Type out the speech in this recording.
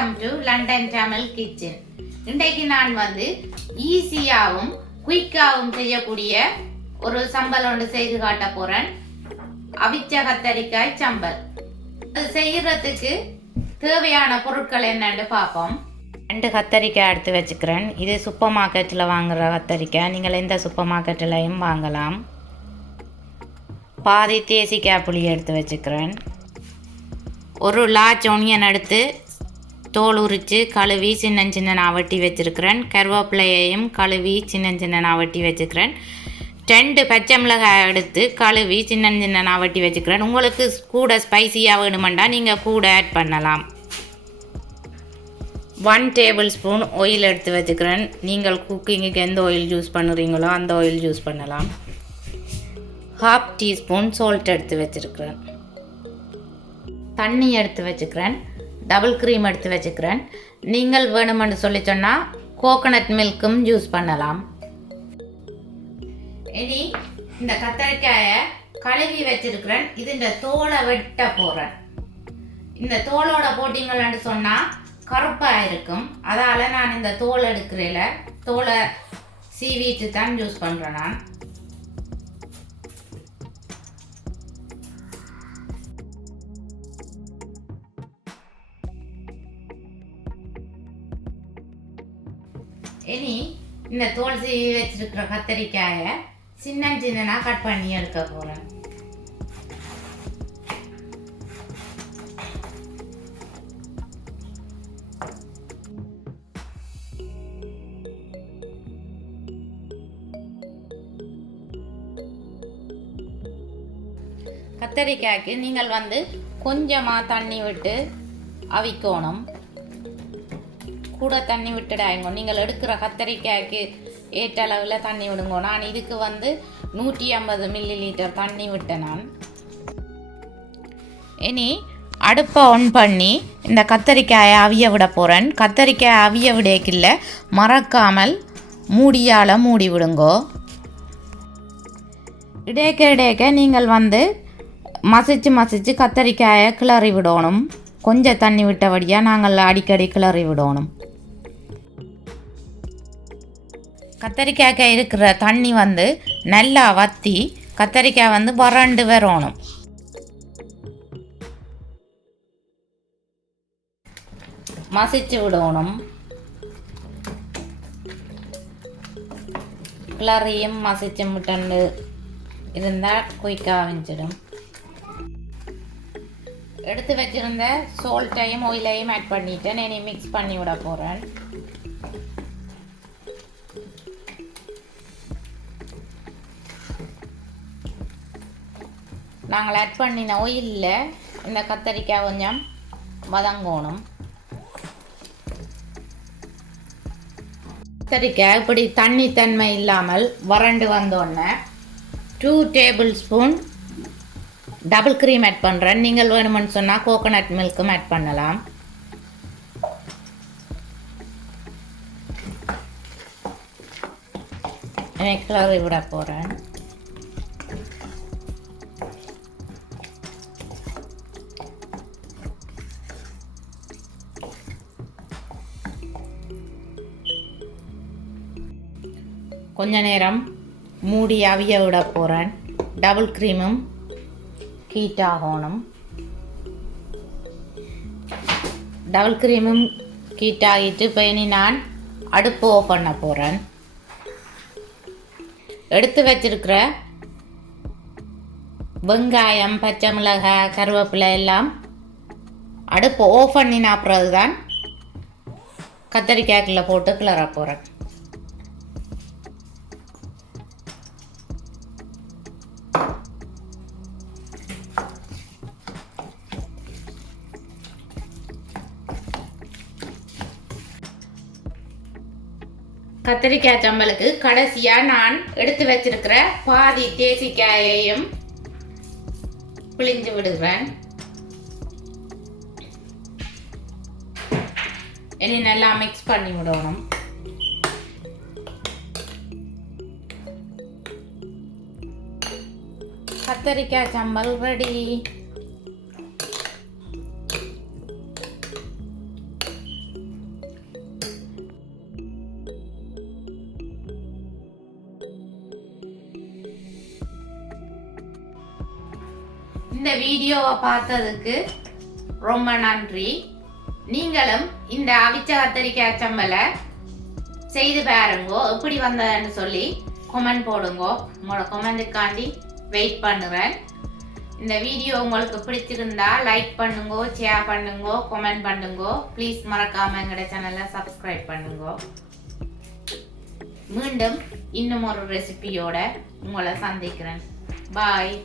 Welcome to London Tamil kitchen. இன்றைக்கு நான் ஈஸியாகவும் குயிக்காகவும் செய்யக்கூடிய ஒரு சம்பல் ஒன்று செய்து காட்ட போறேன். அவிச்ச கத்தரிக்காய் சம்பல். அது செய்யறதுக்கு தேவையான பொருட்கள் என்னன்னு பார்ப்போம். 2 கத்தரிக்காய் எடுத்து வச்சுக்கிறேன். இது சூப்பர் மார்க்கெட்டில் வாங்குற கத்தரிக்காய். நீங்கள் எந்த சூப்பர் மார்க்கெட்டிலையும் வாங்கலாம். பாதி தேசிக்காய் புளி எடுத்து வச்சுக்கிறேன். ஒரு லார்ஜ் ஒனியன் எடுத்து தோல் உரித்து கழுவி சின்ன சின்ன வெட்டி வச்சுருக்கிறேன். கருவேப்பிலையையும் கழுவி சின்ன சின்ன வெட்டி வச்சுக்கிறேன். 2 பச்சை மிளகாய் எடுத்து கழுவி சின்ன சின்ன வெட்டி வச்சுக்கிறேன். உங்களுக்கு கூட ஸ்பைசியாக வேணுமெண்டா நீங்கள் கூட ஆட் பண்ணலாம். 1 டேபிள் ஸ்பூன் ஆயில் எடுத்து வச்சுக்கிறேன். நீங்கள் குக்கிங்குக்கு எந்த ஆயில் யூஸ் பண்ணுறீங்களோ அந்த ஆயில் யூஸ் பண்ணலாம். 1/2 டீஸ்பூன் சால்ட் எடுத்து வச்சுருக்கிறேன். தண்ணி எடுத்து வச்சுக்கிறேன். டபுள் க்ரீம் எடுத்து வச்சுக்கிறேன். நீங்கள் வேணுமென்று சொல்லி சொன்னால் கோகோனட் மில்க்கும் யூஸ் பண்ணலாம். இனி இந்த கத்தரிக்காயை கழுவி வச்சிருக்கிறேன். இது இந்த தோலை வெட்ட போகிறேன். இந்த தோலோட போட்டிங்கன்னு சொன்னால் கருப்பாக இருக்கும். அதால் நான் இந்த தோல் எடுக்கிறேல தோலை சீவிட்டு தான் யூஸ் பண்ணுறேன். நான் இனி இந்த தோல் சீவி வச்சிருக்கிற கத்தரிக்காயை சின்ன சின்னனா கட் பண்ணி எடுக்க போறேன். கத்தரிக்காய்க்கு நீங்கள் கொஞ்சமாக தண்ணி விட்டு அவிக்கணும். கூட தண்ணி விட்டுடாங்க. நீங்கள் எடுக்கிற கத்தரிக்காய்க்கு ஏற்ற அளவில் தண்ணி விடுங்க. நான் இதுக்கு 150 மில்லிலிட்டர் தண்ணி விட்டேன். நான் இனி அடுப்பை ஆன் பண்ணி இந்த கத்தரிக்காயை அவிய விட போகிறேன். கத்தரிக்காயை அவிய விடக்கில்ல மறக்காமல் மூடியால் மூடி விடுங்கோ. இடைக்க நீங்கள் மசிச்சு கத்தரிக்காயை கிளறி விடணும். கொஞ்சம் தண்ணி விட்டபடியாக நாங்கள் அடிக்கடி கிளறி விடணும். கத்தரிக்காய்க்கு இருக்கிற தண்ணி நல்லா வற்றி கத்தரிக்காய் வறண்டு வரணும். மசிச்சு விடணும். கிளறியும் மசிச்சும் விட்டு இருந்தால் குயிக்காக வெஞ்சிடும். எடுத்து வச்சிருந்த சால்ட்டையும் ஆயிலையும் ஆட் பண்ணிட்டேன். இனி மிக்ஸ் பண்ணி விட போகிறேன். நாங்கள் ஆட் பண்ணின ஆயிலில் இந்த கத்தரிக்காய் கொஞ்சம் வதங்கணும். கத்தரிக்காய் இப்படி தண்ணி இல்லாமல் வறண்டு வந்தோடனே 2 tablespoon double cream add பண்ணுறேன். நீங்கள் வேணுமென்னு சொன்னால் கோகோனட் மில்க்கும் ஆட் பண்ணலாம். கிளறி விட போகிறேன். கொஞ்ச நேரம் மூடி அவிய விட போகிறேன். டபுள் க்ரீமும் ஹீட் ஆகணும். டபுள் க்ரீமும் ஹீட் ஆகிட்டு இப்போ இனி நான் அடுப்பு ஆஃப் பண்ண போகிறேன். எடுத்து வச்சிருக்கிற வெங்காயம், பச்சை மிளகாய், கருவேப்பிலை எல்லாம் அடுப்பு ஆஃப் பண்ணின பிறகுதான் கத்தரிக்காய்க்குள்ள போட்டு கிளற போகிறேன். கத்தரிக்காய் சம்பலுக்கு கடைசியாக நான் எடுத்து வச்சிருக்கிற பாதி தேசிக்காயையும் பிழிஞ்சு விடுகிறேன். இனி நல்லா மிக்ஸ் பண்ணி விடணும். கத்தரிக்காய் சம்பல் ரெடி. இந்த வீடியோவை பார்த்ததுக்கு ரொம்ப நன்றி. நீங்களும் இந்த அவிச்ச கத்தரிக்காய் சம்பலை செய்து பாருங்கோ, எப்படி வந்ததுன்னு சொல்லி கமெண்ட் போடுங்கோ. உங்களோட கமெண்ட்டுக்காண்டி வெயிட் பண்ணுறேன். இந்த வீடியோ உங்களுக்கு பிடிச்சிருந்தா லைக் பண்ணுங்கோ, ஷேர் பண்ணுங்கோ, கமெண்ட் பண்ணுங்கோ. ப்ளீஸ் மறக்காம எங்களோட சேனலை சப்ஸ்கிரைப் பண்ணுங்கோ. மீண்டும் இன்னும் ஒரு ரெசிபியோட உங்களை சந்திக்கிறேன். பாய்.